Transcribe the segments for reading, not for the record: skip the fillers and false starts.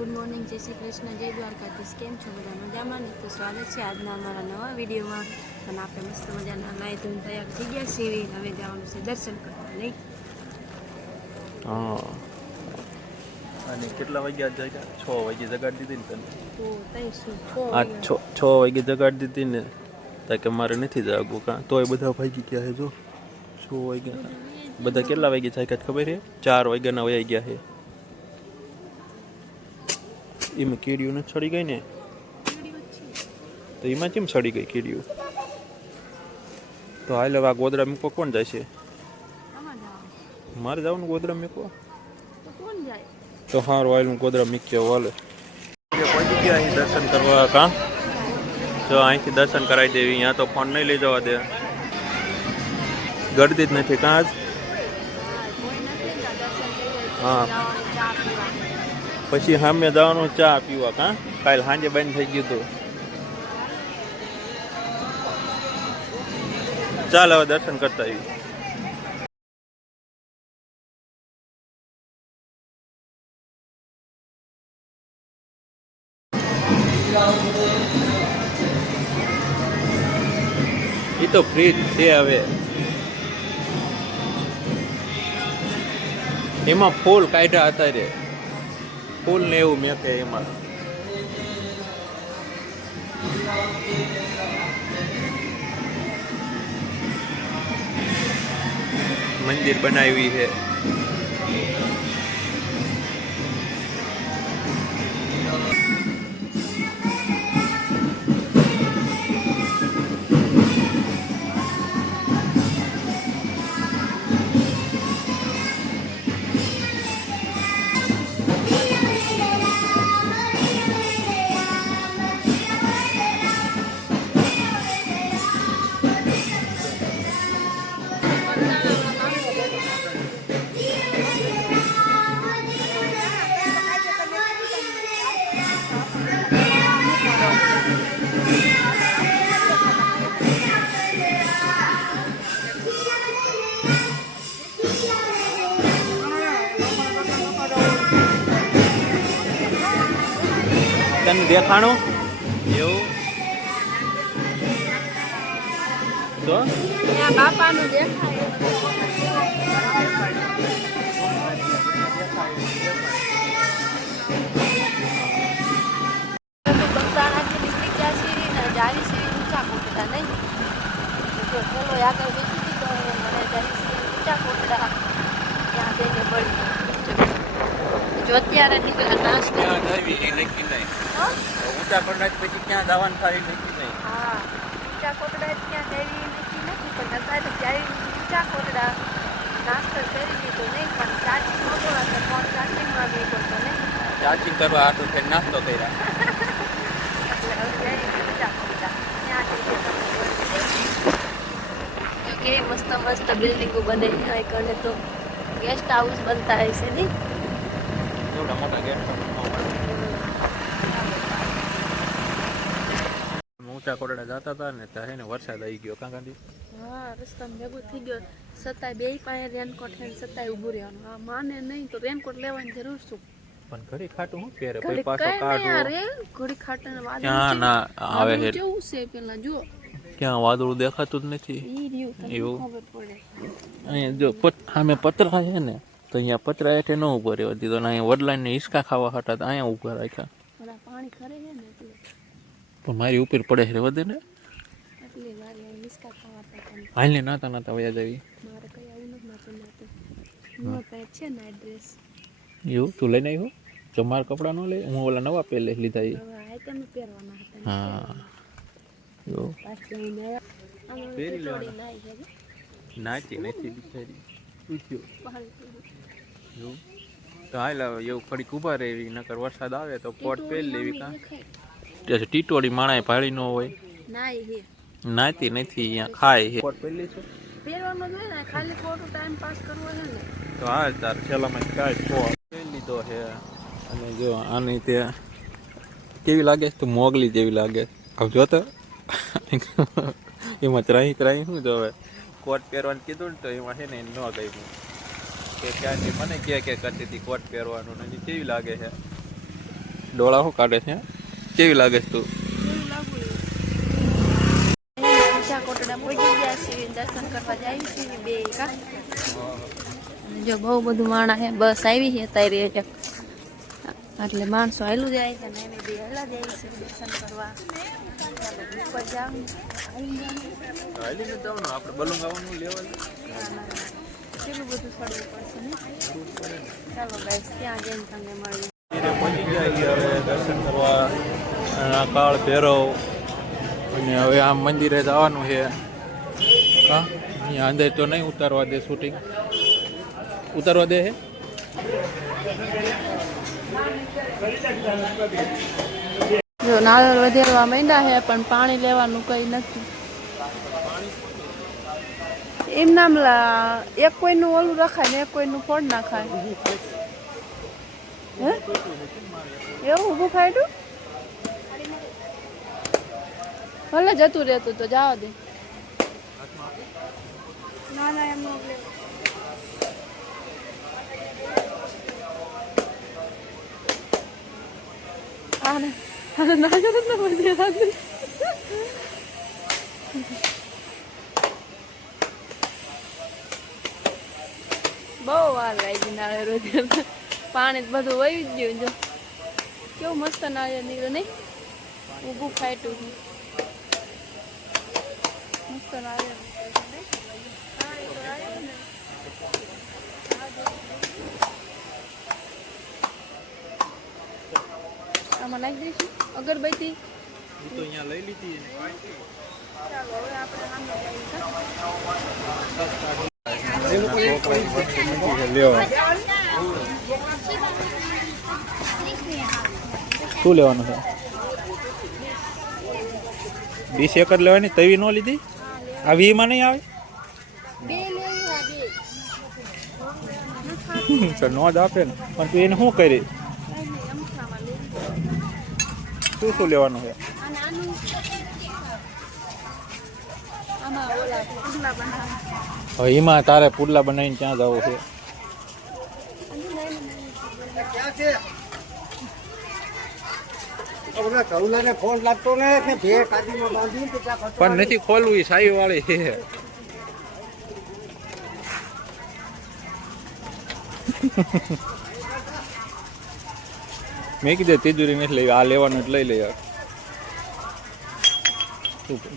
Good morning, જય શ્રી કૃષ્ણ, જય દ્વારકાધીશ. કેમ છો બધા? મજામાં ને? તો સ્વાગત છે આજના અમારા નવા વિડીયોમાં. અને આપણે મસ્ત મજાના નાઈ ધોઈને તૈયાર થઈ ગયા છીએ. હવે જવાનું છે દર્શન કરવા, નહીં? હા. અને કેટલા વાગ્યા જગ્યા? 6 વાગે જગાડી દીધી ને તને? તો તઈ શું 6 વાગે જગાડી દીધી ને તાકે મારે નથી જાગવું કાં તોય બધા ભાગી ગયા છે. જો 6 વાગ્યા બધા કેટલા વાગે જાગ્યા ખબર છે? 4 વાગ્યાના વયા ગયા છે. એમાં કીડીઓ ને સડી ગઈ ને, તો એમાં કેમ સડી ગઈ કીડીઓ? તો હાલ હવે આ ગોદડા મૂકવા કોણ જાય છે? મારે જવાનું ગોદડા મૂકવા. તો સારું હાલ હું ગોદડા મૂક્યો વાલે પહોંચી ગયા અહીં દર્શન કરવા. કાં જો અહીંથી દર્શન કરાવી દેવી. અહીંયા તો ફોન નહીં લઈ જવા દે, ગળદી જ નથી. કાં જ હા પછી સામે જવાનું ચા પીવા. કાં કાલે સાંજે બંધ થઈ ગયું હતું. ચાલ હવે દર્શન કરતા આવી. એ તો ફ્રી છે હવે. એમાં ફૂલ કાઢ્યા હતા રે, ફૂલ ને એવું મેં કે એમાં મંદિર બનાવી છે. તને દેખાણું એવું તો બાપાનું દેખાય. અત્યારે નીકળ્યા નાસ્તો ઊંચા કોટડા પછી ક્યાં જવાનું થાય નક્કી નહીં. હા, ઊંચા કોટડા ત્યાં જઈ નક્કી નથી, પણ અત્યારે જાય ઊંચા કોટડા નાસ્તો કરી દીધો નહીં, પણ ચાર્જિંગ નહોતો એટલે ફોન ચાર્જિંગમાં બી કરતો નહીં. ચાર્જિંગ કરવા હાથો થઈ નાસ્તો કર્યા. એટલે હવે જઈ ઊંચા કોટડા ત્યાં જઈએ. કે મસ્ત મસ્ત બિલ્ડિંગો બને અને તો ગેસ્ટ હાઉસ બનતા હશે નહીં? મોટા ગેટ ઊંચા કોટડા જતા હતા ને ત્યાં ને વરસાદ આવી ગયો. કાં ગાંધી હા, રસ્તામાં ભેગું થઈ ગયો. છતાંય બે પાસે રેનકોટ છે, છતાંય ઊભું રહેવાનું. હા, માને નહીં તો રેનકોટ લેવાની જરૂર શું? પણ ઘડી ખાટું શું પહેરે ઘડી પાછો કાઢો. ઘડી ખાટે ક્યાં ના આવે છે? કેવું છે પેલા જો ક્યાં વાદળું દેખાતું જ નથી. એવું અહીંયા જો સામે પતરા છે ને, તો અહીંયા પતરા હેઠે ન ઉભો રહેવા દીધો. અહીંયા વડલાઈને હિંચકા ખાવા હતા તો અહીંયા ઉભા રાખ્યા. પાણી ખરે છે ને એટલે પણ મારી ઉપર પડે છે વધે ને એટલે મારી હિંચકા ખાવા હાલને નાતા નાતા વયા જવી. મારે કઈ આવું નથી નાતું છે ને ડ્રેસ. એવું તું લઈને આવ્યો તો મારા કપડાં ન લે? હું ઓલા નવા પહેલે લીધા એ. પહેરવાના હતા. હા એવું પહેરી લેવાના. નાચી નથી બિચારી પૂછ્યું એવું તો હાલ આવે એવું ખડીક ઊભા રહેવી, નકર વરસાદ આવે તો કોટ પહેરી લેવી. કાં ટીટોળી માણાએ ભાળી ન હોય. નાતી નથી અહીંયા ખાય છે. કોટ પહેરી છે પહેરવાનો જ હોય ને, ખાલી ખોટું ટાઈમ પાસ કરવો છે ને. તો હાલ તાર છેલ્લામાં કાંઈ કોટ પહેરી લીધો છે. અને જો આની તે કેવી લાગે તો મોગલી જેવી લાગે. હવે જો તો એમાં ત્રાહી શું જોવે. કોટ પહેરવાનું કીધું ને તો એમાં છે ને ન ગઈ કે ક્યાંથી મને કે કરતી હતી કોટ પહેરવાનું ને કેવી લાગે છે. ડોળા શું કાઢે છે? કેવી લાગે છે તું? કોટડા પહોંચી ગયા છીએ, દર્શન કરવા જાય છે બે કા. જો બહુ બધું માણા છે, બસ આવી છે અત્યારે એટલે માણસો હાલું જાય છે ને અમે બે હેલા જાય છે દર્શન કરવા. ઉપર જાવ હાલીને જવાનું આપણે બલૂન આવવાનું લેવાનું. કેટલું બધું ચડવું પડશે ને. ચાલો ગાઈસ ત્યાં જઈને તમને મળીએ. પહોંચી ગયા છીએ હવે દર્શન કરવા કાળ ભૈરવ, અને હવે આમ મંદિરે જવાનું છે. હા અહીંયા અંદર તો નહીં ઉતારવા દે, શૂટિંગ ઉતારવા દે હે. જો નાળિયેર વધેરવા માંડ્યા છે પણ પાણી લેવાનું કઈ નથી. એમ નામ એક કોઈનું ઓલું રખાય ને એક કોઈનું ફોડ નાખાય. હે એવું ઊભું ખાયતું ભલે જતું રહેતું તો જવા દે. ના ના એમ બહુ વાર લાગી નાળિયેર પાણી બધું વહી જ ગયું. જો કેવું મસ્ત નાળિયેર નીકળે નહીં, ઊભું ફાટ્યું છે મસ્ત નાળિયેર નીકળે છે. આમાં નાખી દઈશું અગરબત્તી. હું તો અહીંયા લઈ લીધી. ચાલો હવે આપણે સામે શું લેવાનું છે? 20 એકર લેવાની. તવી ન લીધી? આ 20 માં નહીં આવે તો નો જ આપે ને. પણ તું એને શું કરી? શું શું લેવાનું છે? હવે એમાં તારે પુડલા બનાવીને ક્યાં જવું છે? પણ નથી ખોલવું, એ સાઈ વાળી છે. મેં કીધું તિજોરી નથી લેવી, આ લેવાનું એટલે લઈ લે યાર.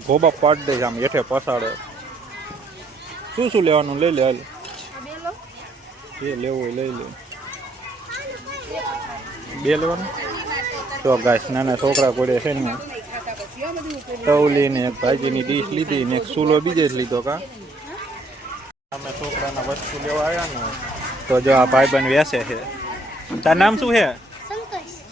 ગોબા પાડ દે આમ હેઠે પસાડે. શું શું લેવાનું લઈ લે હાલ. એ લેવું હોય લઈ લે. 2 લેવાનું. તો ગાઈસ નાના છોકરા કોડે છે ને તવલી ને એક ભાજીની ડીશ લીધી ને એક સૂલો બીજે જ લીધો. કા અમે છોકરાના વસ્તુ લેવા આવ્યા ને તો જો આ ભાઈબંધ વેસે છે. તાર નામ શું છે?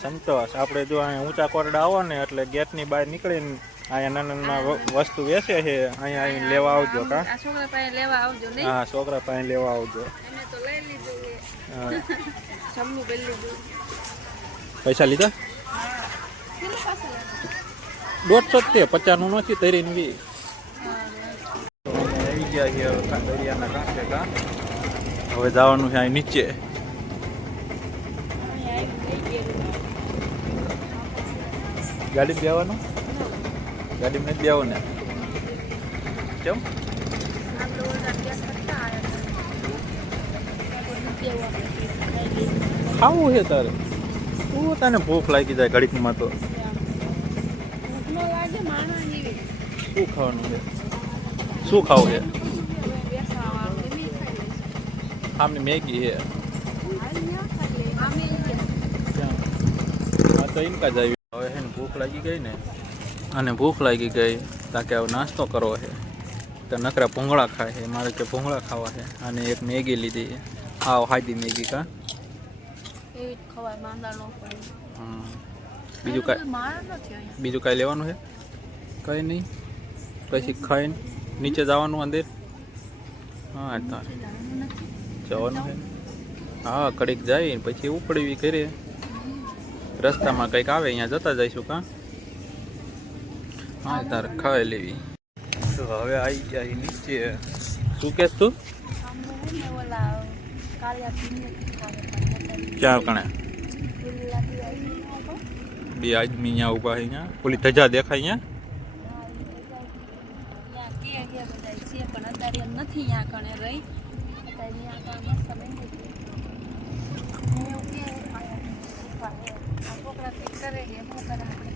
સંતોષ. આપણે જો અહીંયા ઊંચા કોરડા આવો ને એટલે ગેટની બહાર નીકળીને અહીંયા નાના નાના વસ્તુ વેચે છે. અહીંયા આવીને લેવા આવજો. કા છોકરા પાસે લેવા આવજો. હા છોકરા પાસે લેવા આવજો. પૈસા લીધા? 150 તે 50 નું નથી. તરીને 20 આવી ગયા છે દરિયાના કાંઠે. કા હવે જવાનું છે અહીં નીચે. ગાડી બેવાનું? ગાડી નથી બેવું ને. કેમ? ખાવું છે તારે? તું તને ભૂખ લાગી જાય ઘડીકમાં તો. શું ખાવાનું છે? શું ખાવું છે? આમની મેગી છે. હા તો ઇનકા જાય. હવે છે ને ભૂખ લાગી ગઈ ને, અને ભૂખ લાગી ગઈ તાકે હવે નાસ્તો કરવો છે. તો નકરા ભૂંગળા ખાય છે. મારે કે ભૂંગળા ખાવા છે. અને એક મેગી લીધી છે. આવ હાદી મેગી. કા બીજું કાંઈ લેવાનું છે? કંઈ નહીં. પછી ખાઈને નીચે જવાનું અંદર. હા તારે જવાનું છે. હા કડીક જાય પછી ઉપડવી કરીએ. રસ્તામાં કંઈક આવે અહીંયા જતા જઈશું. કાં હા તારે ખાઈ લેવી. તો હવે આવી ગયા નીચે. શું કહેશ તું? ક્યાં કણે? દેખાડો. બે આદમી અહીંયા ઊભા છે અહીંયા ઓલી ધજા દેખાય અહીંયા ત્યાં કે બધા છે પણ અત્યારે એમ નથી ત્યાં કણે રહી અત્યારે ત્યાં કામ મસ્ત બેઠી છે. એવું કે આ છોકરા કંઈક કરે છે શું કરે આપણે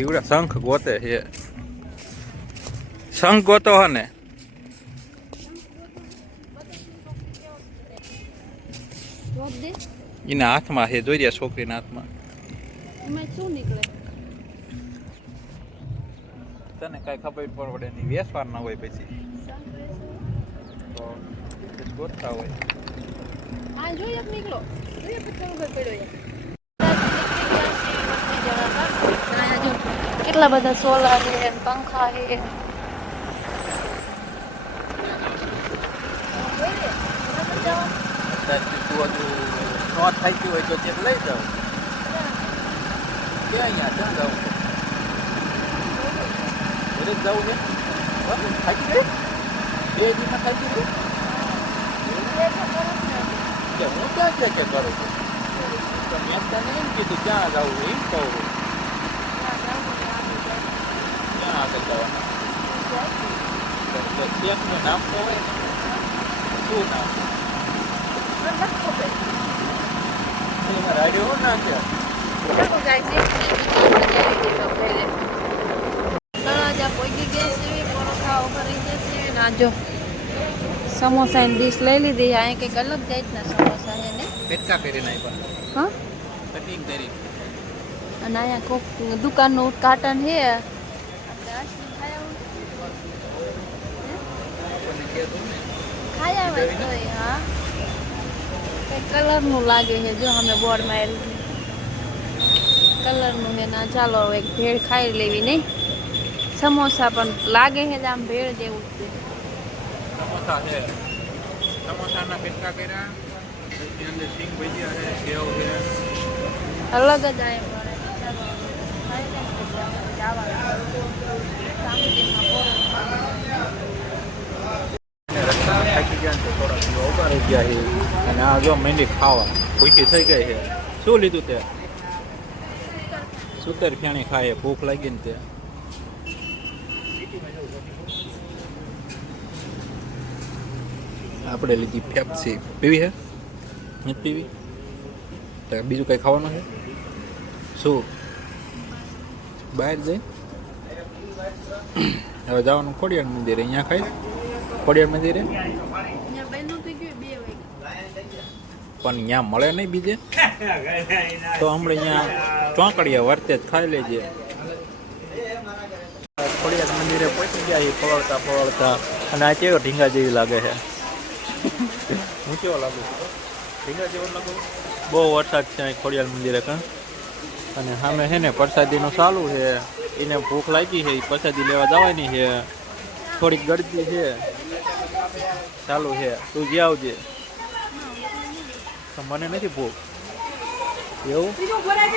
એવડા શંખ ગોતે છે શંખ ગોતો હે ને જોબ દે એના હાથમાં છે જોઈ રહ્યા છોકરીના હાથમાં એમાં શું નીકળે તને કઈ ખબર પડે નહીં વેસવાર ના હોય પછી તો ગોતતા હોય આ જોઈએ એક નીકળો જોઈએ પછી ઉપર પડ્યો યાર કેટલા બધા સોલાર છે પંખા છે તું હજુ નોટ થાકી હોય તો તે લઈ જાઓ કે અહીંયા ક્યાં જાવ ઘરે જ જવું છે થાકી ગઈ 2 દિવસમાં થાકી ગઈ કે હું ક્યાં છે કે કરું છું તો મેં તને એમ કીધું ક્યાં જવું એમ કહું ક્યાં આગળ જવાના ચેકનું નામ તો હોય ને શું નામ રાડ્યો ના છે તળાજા પોગી ગયા છે પરોઠા ઉપર રહી ગયા છે ના જો સમોસાની ડીશ લઈ લીધી અહીં કંઈક અલગ જાતના સમોસા છે ને પેટકા કરીને આપ્યા હા કટિંગ કરી અને અહીંયા કોક દુકાનનું ઉદઘાટન છે ખાયા આવે તો હા કંઈક કલરનું લાગે છે જો અમે બોર્ડ માર્યું કલરનું છે ના ચાલો હવે એક ભેળ ખાઈ લેવી નહીં સમોસા પણ લાગે છે આમ ભેળ જેવું જ છે સમોસા છે સમોસાના પેટકા કર્યા પછી અંદર સિંગ ભજીયા છે સેવ છે અલગ જ આવે પડે ચાલો ખાઈ લઈએ પછી આપણે જવાનું સામુદ્રીમાં રસ્તા થાકી ગયા ને તો થોડા દિવસ ઉભા રહી ગયા છે અને આ જો મેંદી ખાવા ભૂખી થઈ ગઈ છે શું લીધું તે સુતર ફેણી ખાય ભૂખ લાગી ને તે આપણે લીધી પેપ્સી પીવી છે નથી પીવી તો બીજું કંઈ ખાવાનું છે શું બહાર જઈ હવે જવાનું ખોડિયાર મંદિરે અહીંયા ખાઈ ખોડિયાર મંદિરે અહીંયા બહેનું થઈ ગયું 2 વાગે પણ અહીંયા મળે નહીં બીજે તો હમણાં અહીંયા ચોકડીએ વર્તે જ ખાઈ લેજે ખોડિયાર મંદિરે પહોંચી ગયા પવળતા પવળતા અને આ કેવો ઢીંગા જેવી લાગે છે હું કેવો લાગુ છું ઢીંગા જેવો લાગુ બહુ વરસાદ છે અહીં ખોડિયાર મંદિરે કાં અને સામે છે ને પ્રસાદીનું ચાલુ છે એને ભૂખ લાગી છે એ પ્રસાદી લેવા જવાની છે થોડીક ગળદી છે ચાલુ છે તું જે આવજે તો મને નથી ભૂખ એવું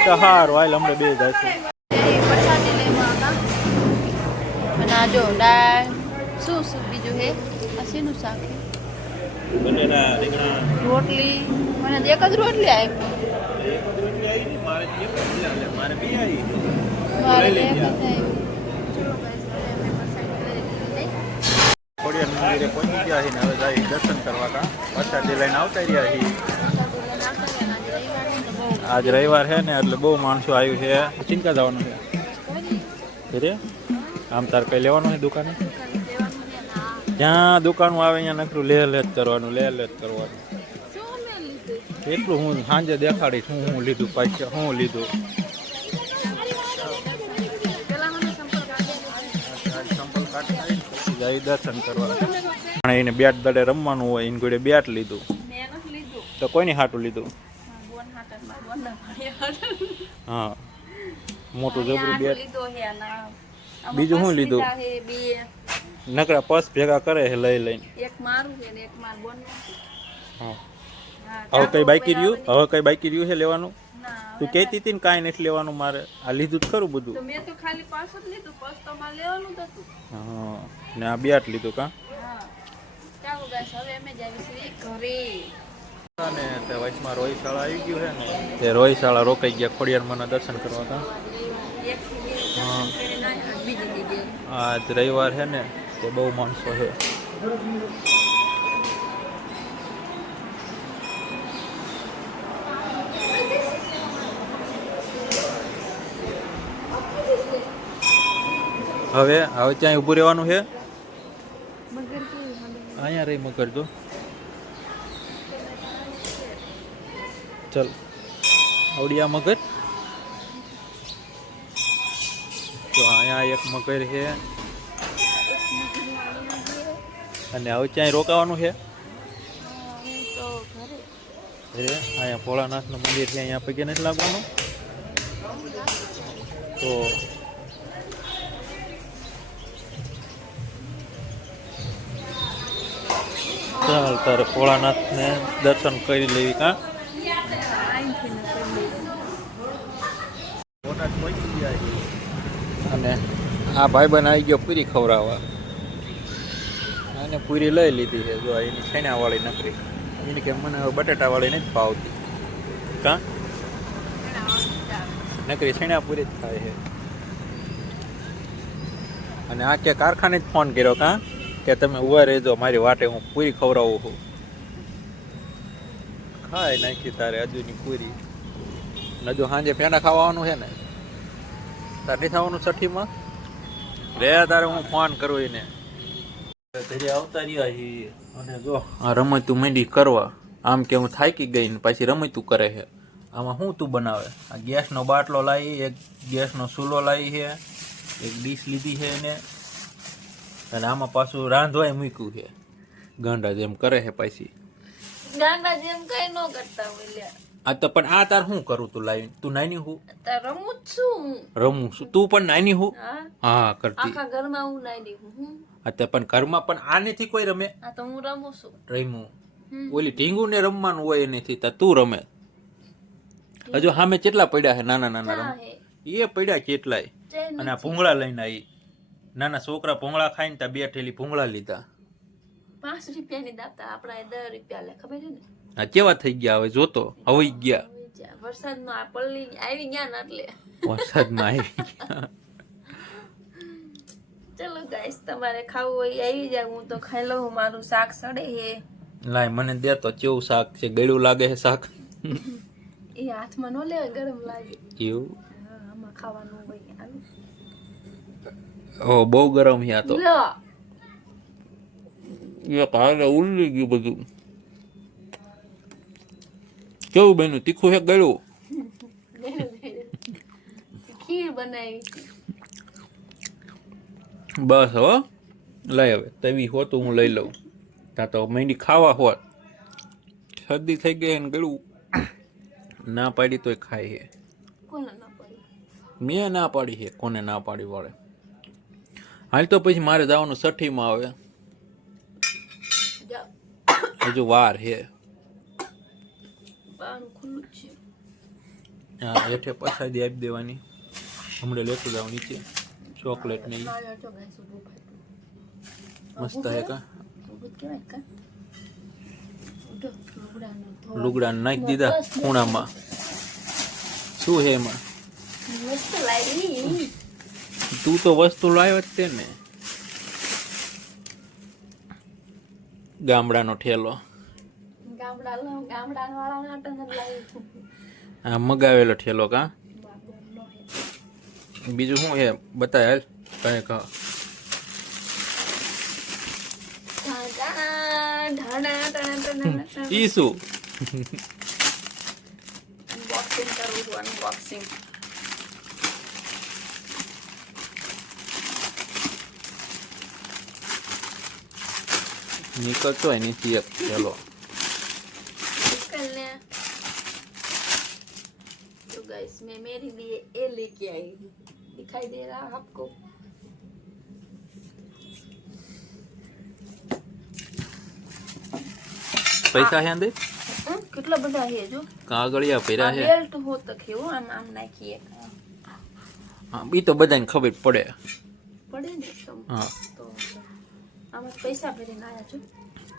તો સારું હાલ હમણાં 2 જઈશું પ્રસાદી લેવા હતા અને આ જો દાળ શું શું બીજું છે આ શેનું શાક છે બટેટા રીંગણા રોટલી મને તો એક જ રોટલી આવી મારે બી આવી મારે લઈ એક જ લેજે. આવી ચલો guys, હવે અમે પ્રસાદી લઈ લીધી. ખોડિયાર મંદિરે પહોંચી ગયા છીએ ને હવે જાય દર્શન કરવા કા પ્રસાદી લઈને આવતા રહ્યા છીએ પ્રસાદી લઈને આવતા રહ્યા અને આજે રવિવાર છે ને તો બહુ આજ રવિવાર છે ને એટલે બહુ માણસો આવ્યું છે ચિંતા જવાનું છે કોઈ રે આમ તાર કઈ લેવાનું છે દુકાને ખાલી લેવાનું છે ને આ જ્યાં દુકાન આવે અહીંયા નકરું લે જ કરવાનું લે જ કરવાનું શું મેં લીધું એટલું હું સાંજે દેખાડીશ હું લીધું પાછળ હું લીધું પેલા મને સંપર્ક જાય દર્શન કરવા અને એને બેટ દડે રમવાનું હોય એને કોઈ બેટ લીધું મેં નથી લીધું તો કોઈની હાટું લીધું બોન હાટરમાં બોન ના પાડ્યા હા મોટું જબરું બેટ લીધો છે ના બીજું શું લીધું? બે નકરા પસ ભેગા કરે છે લઈ લઈને એક મારું છે ને એક માર બોન હા હા હવે કઈ બાકી રહ્યું હવે કઈ બાકી રહ્યું છે લેવાનું ના તું કહેતી હતી ને કાંઈ નથી લેવાનું મારે આ લીધું જ ખરું બધું તો મેં તો ખાલી પાસ જ લીધું બસ તો મારે લેવાનું જ હતું હા ને આ બેટ લીધું કાં હા ચાલો ગાઈસ હવે અમે જાવી છીએ ઘરે અને તે વચમાં રોહિશાળા આવી ગયું છે ને તે રોહિશાળા રોકાઈ ગયા ખોડિયારમાંના દર્શન કરવા હતા. હા આજ રવિવાર છે ને તે બહુ માણસો છે. હવે ત્યાં ઊભું રહેવાનું છે. અહીંયા રહી મગર જો ચલ આવડિયા મગર તો અહીંયા એક મગર છે અને હવે ક્યાંય રોકાવાનું છે. અહીંયા ભોળાનાથનું મંદિર છે અહીંયા પગે નથી લાગવાનું તો ચાલ તારે ભોળાનાથને દર્શન કરી લેવી કાં અને આ ભાઈબંધ આવી ગયો પૂરી ખવડાવવા અને પૂરી લઈ લીધી છે જો એની છેણાવાળી નકરી એની કે મને બટાટાવાળી નથી ભાવતી કાં નકરી છેણા પૂરી જ થાય છે. અને આ કે કારખાને જ ફોન કર્યો કાં કે તમે ઉભા રહેજો મારી વાટે હું પૂરી ખવડાવું છું. ખાય નાખી તારે હજુની પૂરી હજુ સાંજે પેંડા ખાવાનું છે ને તાર નહીં થવાનું છઠ્ઠીમાં રે તારે હું ફોન કરું એને ઘરે આવતા રહ્યા છીએ અને જો આ રમતું માંડી કરવા આમ કે હું થાકી ગઈ ને પાછી રમતું કરે છે. આમાં શું તું બનાવે આ ગેસનો બાટલો લાવી એક ગેસનો ચૂલો લાવી છે એક ડીશ લીધી છે એને અને આમાં પાછું રાંધવાય મૂક્યું છે ગાંડા જેમ કરે છે પાછી ગાંડા જેમ કઈ ન કરતા હોય. આ તો પણ આ તાર શું કરું તું લાવી તું નાની હું રમું છું રમું છું તું પણ નાની હું હા કરતી આખા ઘરમાં હું નાની હું આ તો પણ ઘરમાં પણ આનેથી કોઈ રમે આ તો હું રમું છું રમું ઓલી ઢીંગુ ને રમવાનું હોય એનેથી તું રમે હજુ સામે કેટલા પડ્યા છે નાના નાના રમ એ પડ્યા કેટલાય અને આ ભૂંગળા લઈને આવી નાના છોકરા ભૂંગળા ખાઈને ત્યાં 2 ઠેલી ભૂંગળા લીધા 5 રૂપિયાની દાતા આપણા 10 રૂપિયા લે ખબર છે ને આ કેવા થઈ ગયા હવે જોતો હવે ગયા વરસાદમાં આ પલ્લી આવી ગયા ને એટલે વરસાદમાં આવી ગયા. ચલો ગાઈસ તમારે ખાવું હોય આવી જાય હું તો ખાઈ લઉં મારું શાક સડે હે લાય મને દે તો કેવું શાક છે ગળ્યું લાગે છે શાક એ હાથમાં ન લેવાય ગરમ લાગે એવું આમાં ખાવાનું હોય આલુ ઓ બહુ ગરમ છે આ તો લો એ કાલે ઉલ્લી ગયું બધું કેવું બન્યું તીખું છે ગળ્યું ખીર બનાવી બસ હો લઈ હવે તવી હોત હું લઈ લઉં ત્યાં તો મહેંદી ખાવા હોત શરદી થઈ ગઈ ને ગળું ના પાડી તોય ખાય છે કોને ના પડી મેં ના પાડી છે કોને ના પાડી વાળે હાલ તો પછી મારે જવાનું 60માં આવે હજુ વાર છે ખુલ્લું છે હા હેઠે પછાડી આપી દેવાની હમણાં લેતું જાવ નીચે ચોકલેટ ને મસ્ત હે કા લુગડા નાખી દીધા ખૂણામાં શું હે એમાં તું તો વસ્તુ લાવ્યો જ તે ને ગામડાનો ઠેલો હા મગાવેલો ઠેલો કા બીજું શું હે બતાય હાલ કઈ કહો ઈ શું અનબોક્સિંગ કરું છું અનબોક્સિંગ निकलतो है नीचे अब चलो निकलने तो गाइस मैं मेरे लिए ये लेके आई हूँ दिखाई दे रहा आपको पैसा है अंदर કેટલા બધા છે જો કાગળિયા પહેર્યા છે બેલ્ટ હો તો કેવું આમ આમ નાખીએ હા બી તો બધાને ખબર પડે ને તો હા તો આમાં પૈસા ભરીને આયા છો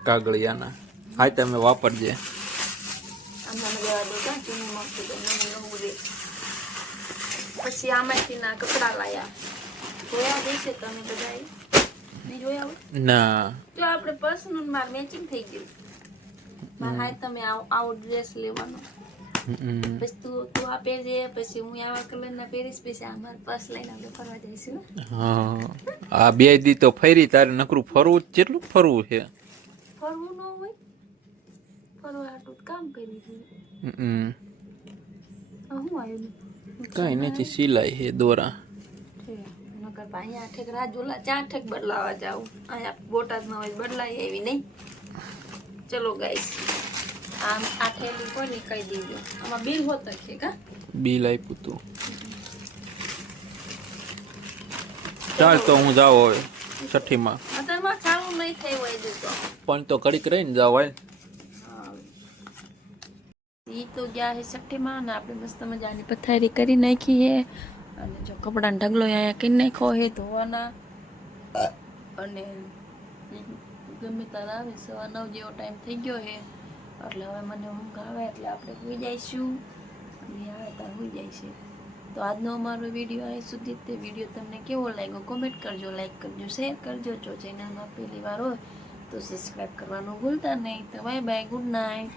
કાગળિયાના હા તમે વાપરજે આમાં રહેવા દો ક્યાં ચૂનું મૂકી દો નવું રે. પછી આમાંથી ના કપડા લાયા જોયા દેશે તમે બધા નહીં જોયા હોય ના તો આપણે પર્સનલ માર મેચિંગ થઈ ગયું. માર હાય તમે આવો ડ્રેસ લેવાનો પછી તું આ પહેરજે પછી હું આવા કલરના પહેરીશ પછી આ મારા પર્સ લઈને આપણે ફરવા જઈશું. હા આ 2 દી તો ફરી તારે નકરું ફરવું જ કેટલું ફરવું છે. ફરવું ન હોય ફરવા હાટું કામ કરી દીધું. હું આવ્યું કઈ નથી સિલાઈ છે દોરા. નકર અહીંયા ઠેક રાજુલા ચા ઠેક બદલાવા જાવ અહીંયા બોટાદમાં હોય બદલાઈ એવી નહીં. ચલો ગાઈસ આ થેલી કોની કહી દીધું આમાં બિલ હોત છે કા બિલ આપ્યું તું. ચાલ તો હું જાવ હવે છઠ્ઠીમાં. અત્યારમાં ચાલુ નહીં થઈ હોય તો પણ તો ઘડીક રહીને જાવ હાલ. ઈ તો ગયા છે છઠ્ઠીમાં અને આપણે મસ્ત મજાની પથારી કરી નાખી છે અને જો કપડાનો ઢગલો અહીંયા કરી નાખ્યો છે ધોવાના અને ગમે તાર આવે 9:15 જેવો ટાઈમ થઈ ગયો છે એટલે હવે મને ઊંઘ આવે એટલે આપણે સુઈ જઈશું અને આવે તાર સુઈ જાય છે. તો આજનો અમારો વિડીયો અહીં સુધી. તે વિડીયો તમને કેવો લાગ્યો કોમેન્ટ કરજો, લાઈક કરજો, શેર કરજો. જો ચેનલમાં પહેલી વાર હોય તો સબસ્ક્રાઈબ કરવાનું ભૂલતા નહીં. તો બાય બાય, ગુડ નાઇટ.